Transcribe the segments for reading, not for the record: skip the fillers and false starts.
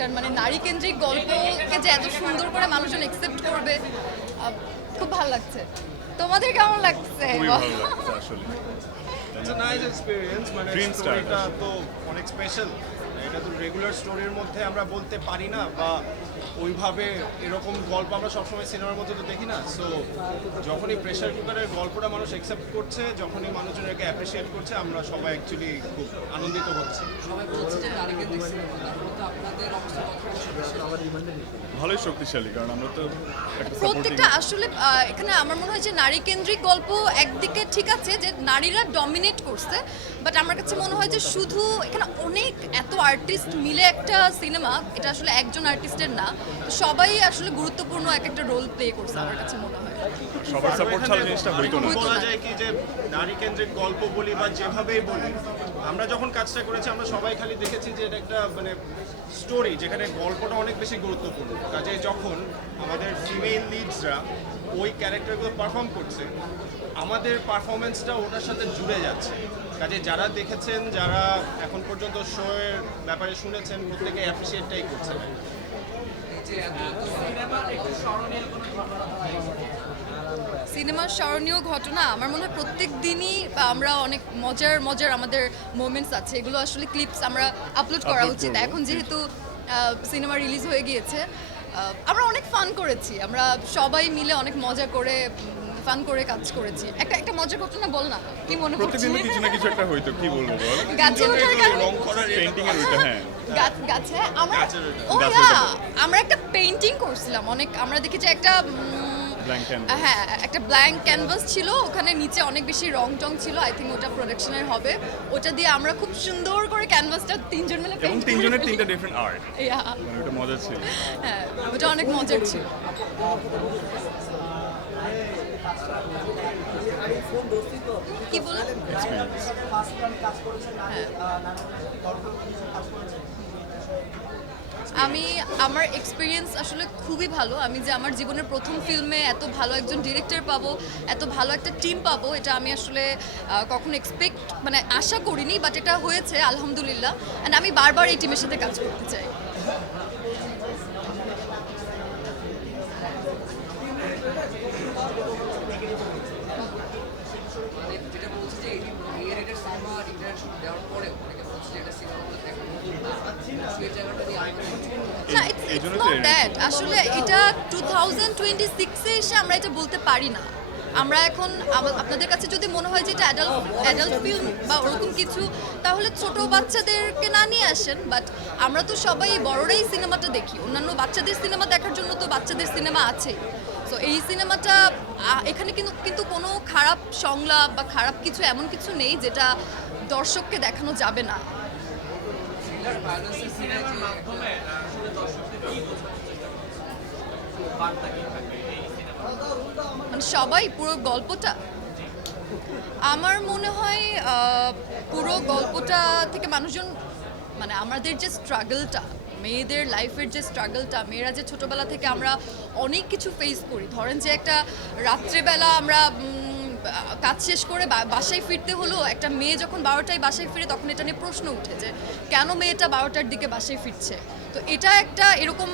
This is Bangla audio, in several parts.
একটা মানে নারী কেন্দ্রিক গল্পকে যে এত সুন্দর করে মানুষজন একসেপ্ট করবে, খুব ভালো লাগছে। তোমাদের কেমন লাগছে? খুবই ভালো লাগছে আসলে। ইটস আ নাইস এক্সপেরিয়েন্স, মানে Dream start স্টোরিটা আসলে। তো অনেক স্পেশাল। এটা তো রেগুলার স্টোরির মধ্যে আমরা বলতে পারি না, বা ওইভাবে এরকম গল্প আমরা সবসময় সিনেমার মধ্যে তো দেখি না। সো যখনই প্রেশার কুকারের গল্পটা মানুষ অ্যাকসেপ্ট করছে, যখনই মানুষজন এটাকে অ্যাপ্রিসিয়েট করছে, আমরা সবাই অ্যাকচুয়ালি খুব আনন্দিত হচ্ছি। সবাই বলছে যে নারীকেন্দ্রিক সিনেমা, তারপরে তো আপনাদের অবস্থা ভালোই শক্তিশালী, কারণ আমরা তো একটা প্রত্যেকটা supporting- আসলে এখানে আমার মনে হয় যে নারী কেন্দ্রিক গল্প একদিকে ঠিক আছে যে নারীরা ডমিনেট করছে, বাট আমার কাছে মনে হয় যে শুধু এখানে অনেক এত আর্টিস্ট মিলে একটা সিনেমা, এটা আসলে একজন আর্টিস্টের না, তো সবাই আসলে গুরুত্বপূর্ণ এক একটা রোল প্লে করছে আমার কাছে মনে হয়। সবার সাপোর্ট ছাড়া জিনিসটা হইতো না। হইতো বলা না। যায় কি যে নারী কেন্দ্রিক গল্প বলি বা যেভাবেই বলি, আমরা যখন কাজটা করেছি আমরা সবাই খালি দেখেছি যে এটা একটা মানে স্টোরি যেখানে গল্পটা অনেক বেশি গুরুত্বপূর্ণ। কাজে যখন আমাদের ফিমেল লিডসরা ওই ক্যারেক্টারগুলো পারফর্ম করছে, আমাদের পারফরমেন্সটা ওটার সাথে জুড়ে যাচ্ছে। কাজে যারা দেখেছেন, যারা এখন পর্যন্ত শো এর ব্যাপারে শুনেছেন, প্রত্যেকে অ্যাপ্রিসিয়েটটাই করছেন। সিনেমার স্মরণীয় ঘটনা আমার মনে হয় প্রত্যেক দিনই আমরা অনেক মজার মজার আমাদের মোমেন্টস আছে, এগুলো আসলে ক্লিপস আমরা আপলোড করা Upload উচিত। করবো। এখন যেহেতু সিনেমা রিলিজ হয়ে গিয়েছে, আমরা অনেক ফান করেছি, আমরা সবাই মিলে অনেক মজা করে ফান করে কাজ করেছি। একটা একটা মজার ঘটনা বল না, কি মনে পড়ছে? প্রতিদিন তো কিছু না কিছু একটা হইতো, কি বলবো বল। গাছে ওঠার কারণে রং করার পেন্টিং এর ওইটা, হ্যাঁ গাছে আমরা গাছের ওটা। ও গাছের ইয়া, ওটা। আমরা একটা পেইন্টিং করছিলাম অনেক, আমরা দেখি যে একটা ব্ল্যাঙ্ক ক্যানভাস। হ্যাঁ একটা ব্ল্যাঙ্ক ক্যানভাস ছিল, ওখানে নিচে অনেক বেশি রং টং ছিল, আই থিঙ্ক ওটা প্রোডাকশনের হবে, ওটা দিয়ে আমরা খুব সুন্দর করে ক্যানভাসটা তিনজন মিলে এবং পেইন্ট তিনজনের তিনটা ডিফারেন্ট আর্ট, ইয়া, মানে ওটা মজা ছিল। হ্যাঁ ওটা অনেক মজার ছিল। কি বলেন? এক্সপিরিয়েন্স আমি আমার এক্সপিরিয়েন্স আসলে খুবই ভালো। আমি যে আমার জীবনের প্রথম ফিল্মে এত ভালো একজন ডিরেক্টর পাবো, এত ভালো একটা টিম পাবো, এটা আমি আসলে কখনো এক্সপেক্ট মানে আশা করিনি, বাট এটা হয়েছে আলহামদুলিল্লাহ। অ্যান্ড আমি বারবার এই টিমের সাথে কাজ করতে চাই। মানে যেটা বলছে যে এটি রিয়েলিটির সিনেমা রিটারেশন দেওয়ার পরেও অনেকে বলছে যে এটা সিনেমা বলে দেখা সেই জায়গাটা দিয়ে আমি না, ইটস এই জন্য তো নট এর- দ্যাট। আসলে এটা 2026-এ এসে আমরা এটা বলতে পারি না। আমরা এখন আপনাদের কাছে যদি মনে হয় যে এটা অ্যাডাল্ট ফিল্ম বা ওরকম কিছু, তাহলে ছোট বাচ্চাদেরকে না নিয়ে আসেন। বাট আমরা তো সবাই বড়রাই সিনেমাটা দেখি, অন্যান্য বাচ্চাদের সিনেমা দেখার জন্য তো বাচ্চাদের সিনেমা আছে। তো এই সিনেমাটা এখানে কিন্তু কিন্তু কোনো খারাপ সংলাপ বা খারাপ কিছু এমন কিছু নেই যেটা দর্শককে দেখানো যাবে না। ভায়োলেন্সের সিনেমার মাধ্যমে মানে সবাই পুরো গল্পটা, আমার মনে হয় পুরো গল্পটা থেকে মানুষজন মানে আমাদের যে স্ট্রাগলটা, মেয়েদের লাইফের যে স্ট্রাগলটা, মেয়েরা যে ছোটোবেলা থেকে আমরা অনেক কিছু ফেস করি, ধরেন যে একটা রাত্রেবেলা আমরা কাজ শেষ করে বাসায় ফিরতে হলো, একটা মেয়ে যখন 12টায় বাসায় ফিরে তখন এটা নিয়ে প্রশ্ন উঠে যে কেন মেয়েটা 12টার দিকে বাসায় ফিরছে। তো এটা একটা এরকম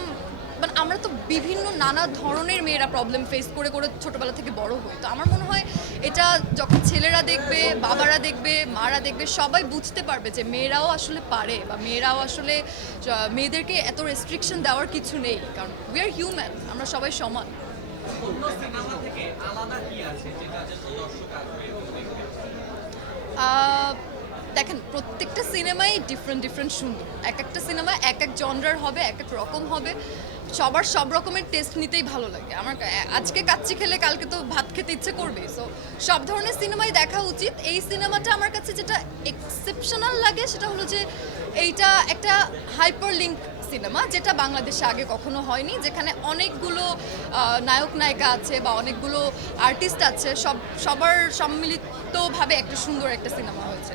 মানে আমরা তো বিভিন্ন নানা ধরনের মেয়েরা প্রবলেম ফেস করে করে ছোটোবেলা থেকে বড় হই। তো আমার মনে হয় এটা যখন ছেলেরা দেখবে, বাবারা দেখবে, মারা দেখবে, সবাই বুঝতে পারবে যে মেয়েরাও আসলে পারে, বা মেয়েরাও আসলে মেয়েদেরকে এত রেস্ট্রিকশন দেওয়ার কিছু নেই, কারণ উই আর হিউম্যান, আমরা সবাই সমান। দেখেন প্রত্যেকটা সিনেমাই ডিফারেন্ট ডিফারেন্ট সুন্দর, এক একটা সিনেমা এক এক জনরার হবে, এক এক রকম হবে, সবার সব রকমের টেস্ট নিতেই ভালো লাগে। আমার আজকে কাচ্চি খেলে কালকে তো ভাত খেতে ইচ্ছে করবে, সো সব ধরনের সিনেমাই দেখা উচিত। এই সিনেমাটা আমার কাছে যেটা এক্সেপশনাল লাগে সেটা হলো যে এইটা একটা হাইপার লিঙ্ক সিনেমা, যেটা বাংলাদেশে আগে কখনো হয়নি, যেখানে অনেকগুলো নায়ক নায়িকা আছে বা অনেকগুলো আর্টিস্ট আছে, সবার সম্মিলিতভাবে একটা সুন্দর একটা সিনেমা হয়েছে।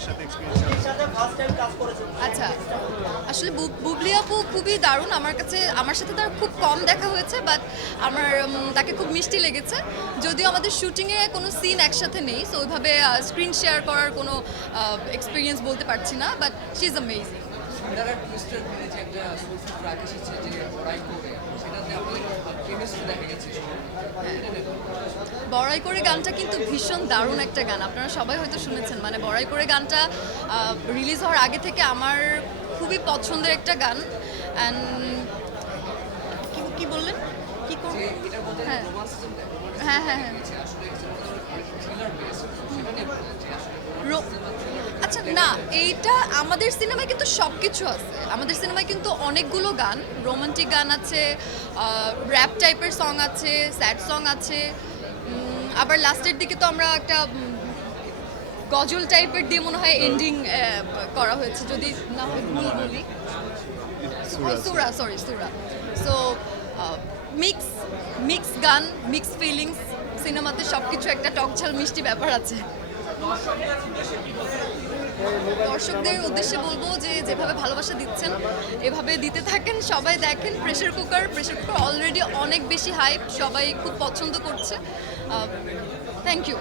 ওদের সাথে এক্সপিরিয়েন্স আচ্ছা আসলে বুবলি আপু খুবই দারুণ আমার কাছে, আমার সাথে তার খুব কম দেখা হয়েছে, বাট আমার তাকে খুব মিষ্টি লেগেছে। যদিও আমাদের শুটিংয়ে কোনো সিন একসাথে নেই, সো ওইভাবে স্ক্রিন শেয়ার করার কোনো এক্সপিরিয়েন্স বলতে পারছি না, বাট শি ইজ অ্যামেজিং। সুন্দর টুইস্টার যে একটা সোলফুল ট্র্যাক এসেছে যে বড়াই করে, সেটাতে আপনাদের কেমিস্ট্রি দেখা গেছে। বড়াই করে গানটা কিন্তু ভীষণ দারুণ একটা গান, আপনারা সবাই হয়তো শুনেছেন। মানে বড়াই করে গানটা রিলিজ হওয়ার আগে থেকে আমার খুবই পছন্দের একটা গান। অ্যান্ড কি বললেন কি করব? যে এটার মধ্যে হ্যাঁ। রোমান্সিজমটা হ্যাঁ হ্যাঁ হ্যাঁ আসলে থ্রিলার বেস, সেটা নিয়ে বললেন যে আসলে আচ্ছা না, এইটা আমাদের সিনেমায় কিন্তু সব কিছু আছে। আমাদের সিনেমায় কিন্তু অনেকগুলো গান, রোমান্টিক গান আছে, র্যাপ টাইপের সং আছে, স্যাড সং আছে, আবার লাস্টের দিকে তো আমরা একটা গজল টাইপের দিয়ে মনে হয় এন্ডিং করা হয়েছে, যদি না হয় ভুল বলি। সুরা, সরি সুরা। সো মিক্স গান, মিক্স ফিলিংস, সিনেমাতে সব কিছু একটা টকঝাল মিষ্টি ব্যাপার আছে। দর্শকদের উদ্দেশ্যে বলবো যে যেভাবে ভালোবাসা দিচ্ছেন এভাবে দিতে থাকেন, সবাই দেখেন। প্রেসার কুকার অলরেডি অনেক বেশি হাইপ, সবাই খুব পছন্দ করছে। Thank you.